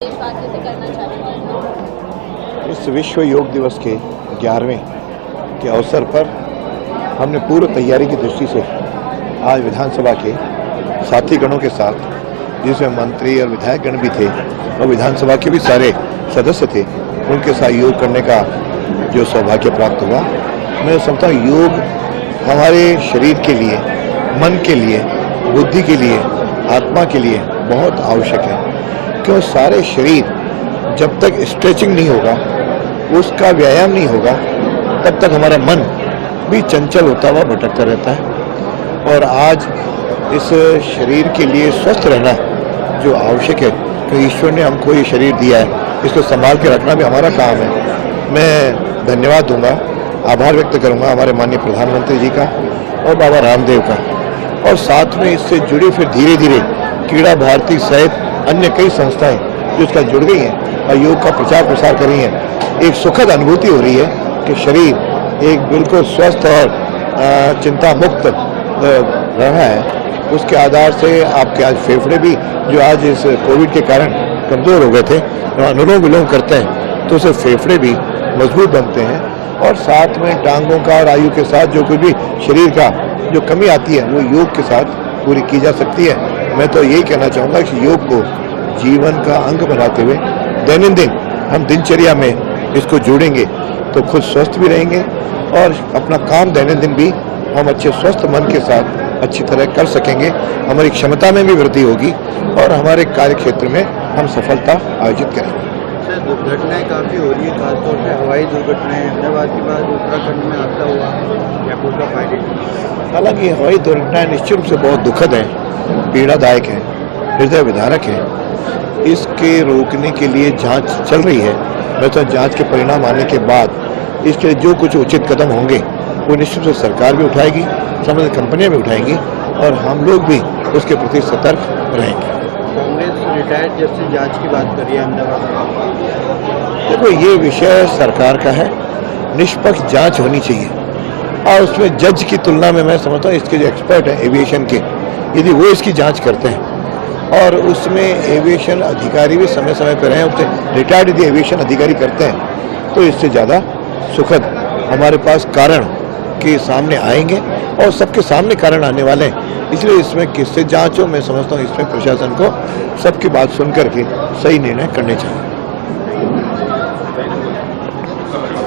कैसे करना चाहेंगे? इस विश्व योग दिवस के 11वें के अवसर पर हमने पूर्व तैयारी की दृष्टि से आज विधानसभा के साथी गणों के साथ, जिसमें मंत्री और विधायक गण भी थे और विधानसभा के भी सारे सदस्य थे, उनके साथ योग करने का जो सौभाग्य प्राप्त हुआ। मैं समझता हूँ योग हमारे शरीर के लिए, मन के लिए, बुद्धि के लिए, आत्मा के लिए बहुत आवश्यक है। क्यों सारे शरीर जब तक स्ट्रेचिंग नहीं होगा, उसका व्यायाम नहीं होगा, तब तक हमारा मन भी चंचल होता हुआ भटकता रहता है। और आज इस शरीर के लिए स्वस्थ रहना जो आवश्यक है, क्योंकि ईश्वर ने हमको ये शरीर दिया है, इसको संभाल के रखना भी हमारा काम है। मैं धन्यवाद दूंगा, आभार व्यक्त करूंगा हमारे माननीय प्रधानमंत्री जी का और बाबा रामदेव का, और साथ में इससे जुड़ी फिर धीरे धीरे क्रीड़ा भारती सहित अन्य कई संस्थाएं जो इसका जुड़ गई हैं और योग का प्रचार प्रसार कर रही हैं। एक सुखद अनुभूति हो रही है कि शरीर एक बिल्कुल स्वस्थ और चिंता मुक्त रहा है। उसके आधार से आपके आज फेफड़े भी जो आज इस कोविड के कारण कमज़ोर हो गए थे, अनुलोम विलोम करते हैं तो उससे फेफड़े भी मजबूत बनते हैं, और साथ में टांगों का और आयु के साथ जो कोई भी शरीर का जो कमी आती है वो योग के साथ पूरी की जा सकती है। मैं तो यही कहना चाहूँगा कि योग को जीवन का अंग बनाते हुए दैनंदिन हम दिनचर्या में इसको जोड़ेंगे तो खुद स्वस्थ भी रहेंगे और अपना काम दैनंदिन भी हम अच्छे स्वस्थ मन के साथ अच्छी तरह कर सकेंगे। हमारी क्षमता में भी वृद्धि होगी और हमारे कार्य क्षेत्र में हम सफलता आयोजित करेंगे। दुर्घटनाएं काफ़ी हो रही है, खासतौर पे हवाई दुर्घटनाएं। अहमदाबाद के बाद उत्तराखंड में हादसा हुआ, एयरपोर्ट का पायलट। हालांकि हवाई दुर्घटनाएं निश्चित रूप से बहुत दुखद हैं, पीड़ादायक हैं, हृदय विदारक हैं। इसके रोकने के लिए जांच चल रही है। मैं तो जांच के परिणाम आने के बाद इसके लिए जो कुछ उचित कदम होंगे वो निश्चित रूप से सरकार भी उठाएगी, संबंधित कंपनियां भी उठाएंगी और हम लोग भी उसके प्रति सतर्क रहेंगे। कांग्रेस रिटायर्ड जज से जांच की बात करिए अहमदाबाद। देखो, ये विषय सरकार का है, निष्पक्ष जांच होनी चाहिए और उसमें जज की तुलना में मैं समझता हूँ इसके जो एक्सपर्ट हैं एविएशन के, यदि वो इसकी जांच करते हैं और उसमें एविएशन अधिकारी भी समय समय पर रहें, उससे रिटायर्ड यदि एविएशन अधिकारी करते हैं तो इससे ज़्यादा सुखद हमारे पास कारण के सामने आएंगे और सबके सामने कारण आने वाले हैं। इसलिए इसमें किससे जांच हो, मैं समझता हूँ इसमें प्रशासन को सबकी बात सुन करके सही निर्णय करने चाहिए।